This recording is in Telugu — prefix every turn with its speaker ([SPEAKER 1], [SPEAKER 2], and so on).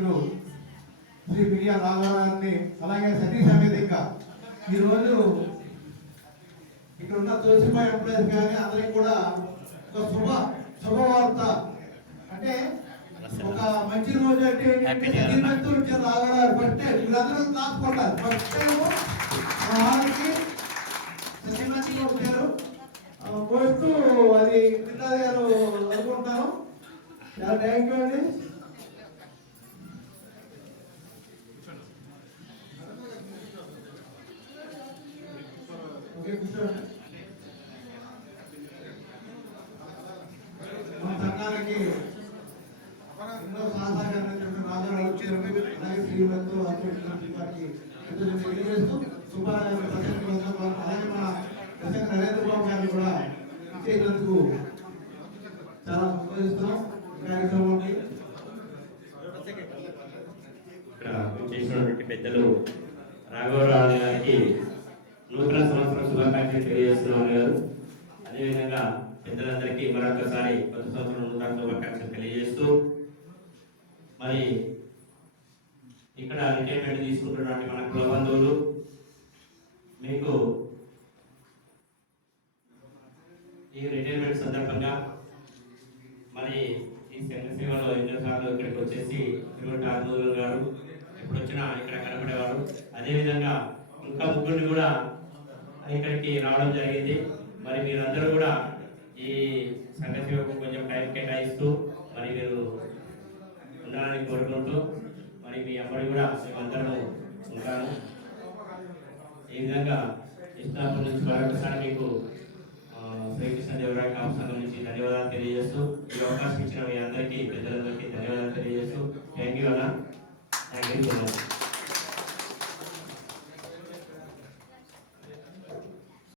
[SPEAKER 1] నాయకులు శ్రీ పిడియా రాఘవరావుని అలాగే సతీష్ సమేతంగా ఈరోజు ఇక్కడ ఉన్న తోసిపాయ ఎంప్లాయీస్ కానీ అందరికి కూడా ఒక శుభ శుభవార్త. అంటే ఒక మంచి రోజు అంటే రాఘవరావు ఫస్ట్ వీళ్ళందరూ దాచుకుంటారు ఫస్ట్ వాళ్ళకి సతీమత్తు వచ్చారు ఆ, పోస్తూ అది కృష్ణాది గారు అనుకుంటున్నాను చాలా థ్యాంక్ యూ అండి. మన సంఘానికి ఎన్నో సహకారాన్ని రాజారావు వచ్చారు అలాగే శ్రీమతి అధ్యక్షులు వారికి తెలియజేస్తూ శుభారాయణ అలాగే మన ప్రసంగ నరేంద్ర బాబు గారిని కూడా ఇచ్చేందుకు చాలా సంతోషిస్తున్నాం కార్యక్రమానికి
[SPEAKER 2] ఇక్కడ చేసినటువంటి పెద్దలు రాఘవరావు గారికి నూతన సంవత్సరం శుభాకాంక్షలు తెలియజేస్తున్నారు గారు అదేవిధంగా పెద్దలందరికీ మరొకసారి కొత్త సంవత్సరం నూతన శుభాకాంక్షలు తెలియజేస్తూ మరి ఇక్కడ రిటైర్మెంట్ తీసుకుంటున్నటువంటి మన కుల బంధువులు మీకు ఈ రిటైర్మెంట్ సందర్భంగా మరి ఈ సంఘ ఎన్నోసార్లు ఇక్కడికి వచ్చేసి తిరుమల ఆందోళన గారు. ఎప్పుడొచ్చినా ఇక్కడ కనపడేవారు. అదేవిధంగా ఇంకా ముగ్గురిని కూడా ఇక్కడికి రావడం జరిగింది. మరి మీరందరూ కూడా ఈ సంఘ సేవకు కొంచెం టైం కేటాయిస్తూ మరి మీరు ఉండాలని కోరుకుంటూ మరి మీ అమ్మడి కూడా మేమందరం ఉంటాను. ఈ విధంగా ఇస్లాంపూర్ నుంచి మరొకసారి మీకు శ్రీకృష్ణ దేవరాయ కాపు సంఘం నుంచి ధన్యవాదాలు తెలియజేస్తూ ఈ అవకాశం ఇచ్చిన మీ అందరికీ పెద్దలందరికీ ధన్యవాదాలు